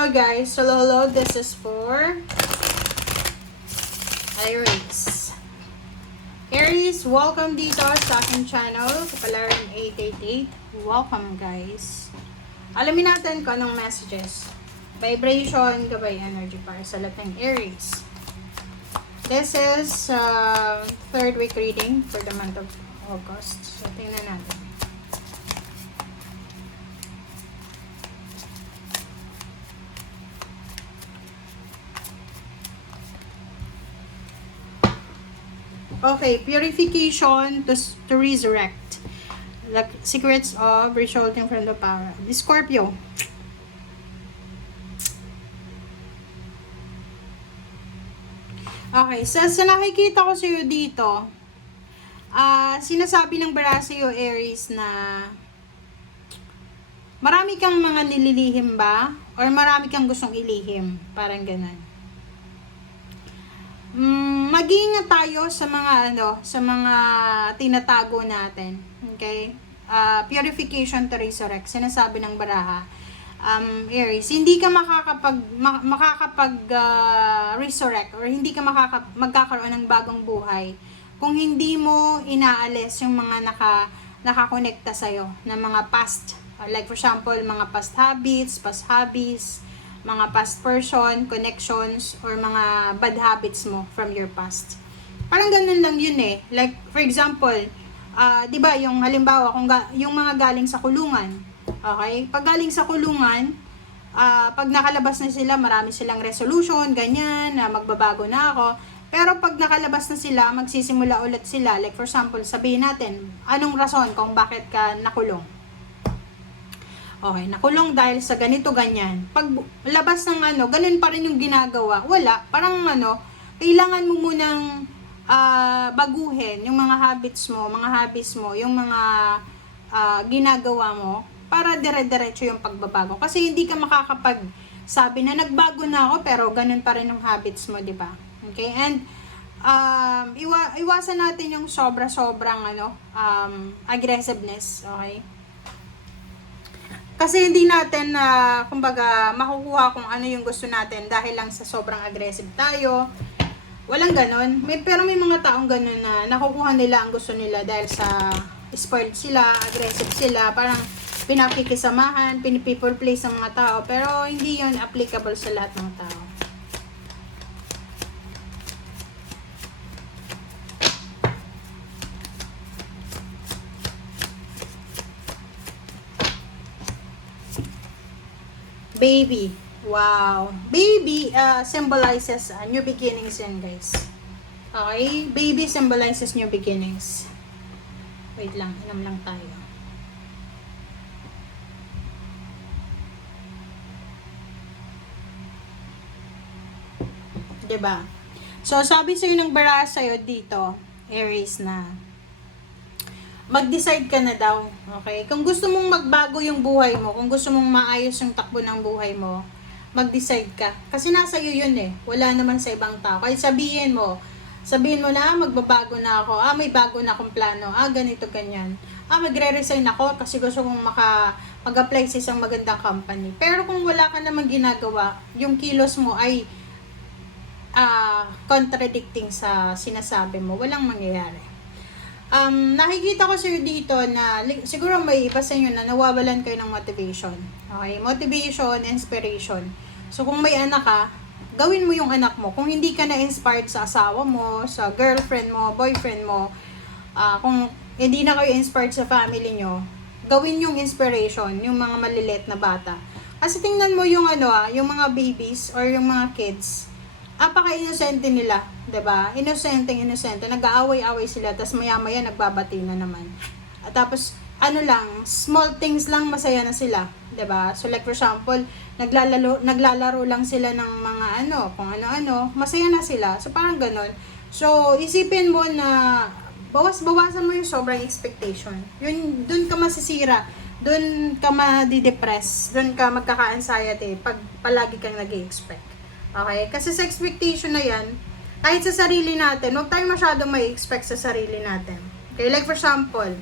Hello guys, hello, this is for Aries. Aries, welcome dito sa aking channel, Kapalaran 888. Welcome guys. Alamin natin kung anong messages. Vibration, gabay energy para sa lahat ng Aries. This is third week reading for the month of August. So, tingnan natin. Okay, purification to resurrect. The secrets of resulting from the power. The Scorpio. Okay, sa nakikita ko sa'yo dito, sinasabi ng bara sa'yo, Aries, na marami kang mga nililihim ba? Or marami kang gustong ilihim? Parang ganun. Mag-iingat tayo sa mga tinatago natin. Okay? Purification to resurrect. Sinasabi ng baraha. Aries, hindi ka resurrect or hindi ka magkakaroon ng bagong buhay kung hindi mo inaalis yung mga nakakonekta sa'yo na mga past. Like for example, mga past habits, mga past person, connections, or mga bad habits mo from your past. Parang ganun lang yun eh. Like, for example, di ba, yung halimbawa, yung mga galing sa kulungan, okay? Pag galing sa kulungan, pag nakalabas na sila, marami silang resolution, ganyan, na magbabago na ako. Pero pag nakalabas na sila, magsisimula ulit sila. Like, for example, sabihin natin, anong rason kung bakit ka nakulong? Okay, nakulong dahil sa ganito, ganyan. Pag labas ng ganun pa rin yung ginagawa. Wala, parang kailangan mo munang baguhin yung mga habits mo, yung mga ginagawa mo para dire-diretso yung pagbabago. Kasi hindi ka makakapagsabi na nagbago na ako pero ganun pa rin yung habits mo, di ba? Okay, and iwasan natin yung sobra-sobrang aggressiveness, okay? Kasi hindi natin kumbaga makukuha kung ano yung gusto natin dahil lang sa sobrang aggressive tayo. Walang ganon. Pero may mga taong ganon na nakukuha nila ang gusto nila dahil sa spoiled sila, aggressive sila, parang pinakikisamahan, pinipeople place ng mga tao. Pero hindi yun applicable sa lahat ng tao. Baby. Wow. Baby symbolizes new beginnings yan, guys. Okay? Baby symbolizes new beginnings. Wait lang. Inom lang tayo. Diba? So, sabi sa'yo ng bara sa'yo dito, Aries, na mag-decide ka na daw, okay? Kung gusto mong magbago yung buhay mo, kung gusto mong maayos yung takbo ng buhay mo, mag-decide ka. Kasi nasa iyo yun eh. Wala naman sa ibang tao. Kaya sabihin mo na, magbabago na ako. May bago na akong plano. Ganito, ganyan. Magre-resign ako kasi gusto kong mag-apply sa isang magandang company. Pero kung wala ka naman ginagawa, yung kilos mo ay contradicting sa sinasabi mo, walang mangyayari. Nakikita ko sa'yo dito na siguro may iba sa inyo na nawawalan kayo ng motivation. Okay? Motivation, inspiration. So, kung may anak ka, gawin mo yung anak mo. Kung hindi ka na-inspired sa asawa mo, sa girlfriend mo, boyfriend mo, kung hindi na kayo inspired sa family nyo, gawin yung inspiration, yung mga maliliit na bata. Kasi tingnan mo yung yung mga babies or yung mga kids, apaka-inosente nila, 'di ba? Inosente, nag-aaway-away sila, tapos maya-maya nagbabati na naman. At tapos small things lang masaya na sila, 'di ba? So like for example, naglalaro lang sila ng mga kung ano-ano, masaya na sila. So parang ganoon. So isipin mo na bawasan mo yung sobrang expectation. Yun, doon ka masisira, doon ka madi-depress, doon ka magkaka-anxiety pag palagi kang nag-i-expect. Okay? Kasi sa expectation na yan, kahit sa sarili natin, huwag tayong masyadong may expect sa sarili natin. Okay? Like for example,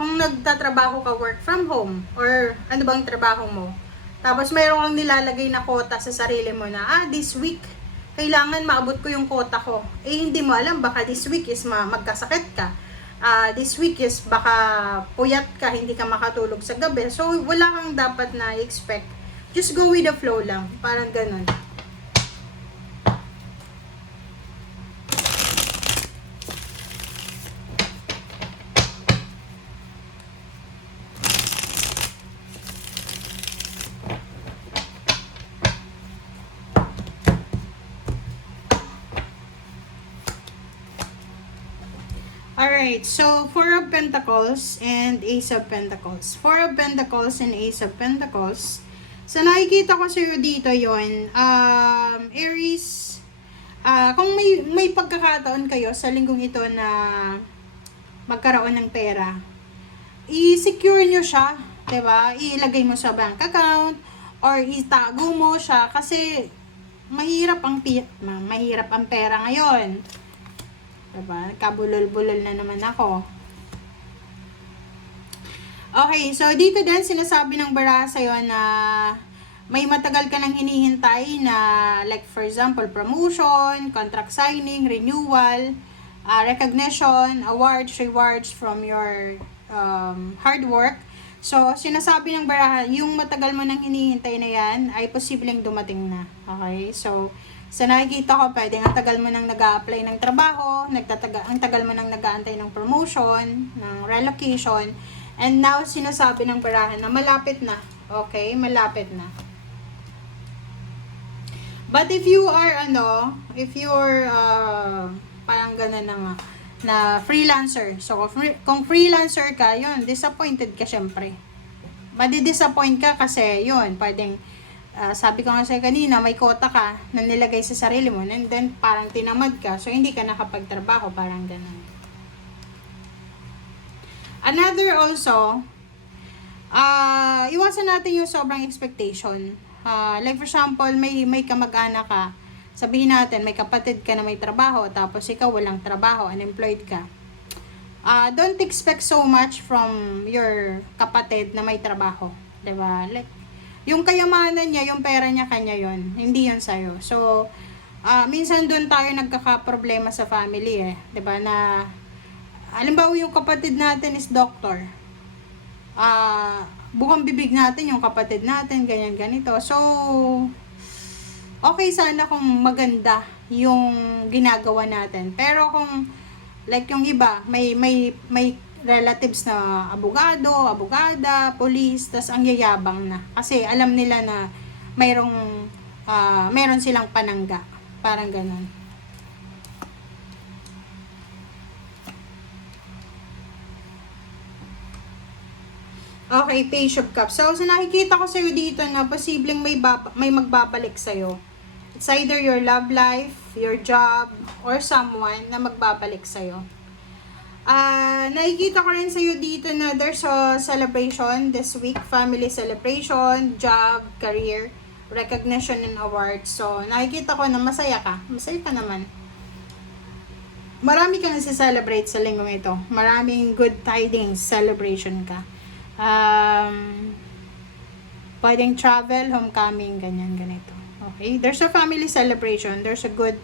kung nagtatrabaho ka work from home, or ano bang trabaho mo, Tapos mayroon kang nilalagay na quota sa sarili mo na, this week, kailangan maabot ko yung quota ko. Eh, hindi mo alam, baka this week is magkasakit ka. This week is baka puyat ka, hindi ka makatulog sa gabi. So, wala kang dapat na expect. Just go with the flow lang. Parang ganun. Alright, so Four of Pentacles and Ace of Pentacles. Four of Pentacles and Ace of Pentacles. So, nakikita ko sa'yo dito yon, Aries, kung may pagkakataon kayo sa linggong ito na magkaroon ng pera, i-secure nyo siya, diba? Ilagay mo sa bank account, or itago mo siya, kasi mahirap ang pera ngayon. Diba? Kabulol-bulol na naman ako. Okay, so dito din sinasabi ng baraha sa'yo na may matagal ka nang hinihintay na, like for example, promotion, contract signing, renewal, recognition, awards, rewards from your hard work. So, sinasabi ng baraha, yung matagal mo nang hinihintay na yan ay posibleng dumating na. Okay, so sa nakikita ko, pwedeng ang tagal mo nang nag-a-apply ng trabaho, ang tagal mo nang nag-aantay ng promotion, ng relocation, and now sinasabi ng barahan na malapit na. Okay, malapit na. But if you are, parang gano'n na nga, na freelancer. So, kung freelancer ka, yun, disappointed ka syempre. Madi-disappoint ka kasi, yun, pwedeng, sabi ko nga sa'yo kanina, may quota ka na nilagay sa sarili mo, and then parang tinamad ka, so hindi ka nakapagtrabaho, parang ganun. Another also, iwasan natin yung sobrang expectation. Like for example, may kamag-anak ka, sabihin natin, may kapatid ka na may trabaho, tapos ikaw walang trabaho, unemployed ka. Don't expect so much from your kapatid na may trabaho. Diba? Like, yung kayamanan niya, yung pera niya, kanya yon, hindi yon sa'yo. So, minsan doon tayo nagkakaproblema sa family eh. 'Di ba na, halimbawa yung kapatid natin is doctor. Bukang bibig natin yung kapatid natin, ganyan, ganito. So, okay sana kung maganda yung ginagawa natin. Pero kung, like yung iba, may relatives na abogado, abogada, police, tas ang yayabang na. Kasi alam nila na meron silang panangga. Parang ganun. Okay, Page of Cups. So, nakikita ko sa'yo dito na posibleng may magbabalik sa'yo. It's either your love life, your job, or someone na magbabalik sa'yo. Nakikita ko rin sa'yo dito na there's a celebration this week, family celebration, job, career, recognition, and awards. So, nakikita ko na masaya ka. Masaya ka naman. Marami kang celebrate sa linggong ito. Maraming good tidings, celebration ka. Pwedeng travel, homecoming, ganyan, ganito. Okay? There's a family celebration. There's a good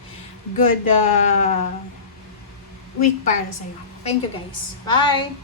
week para sa'yo. Thank you guys. Bye!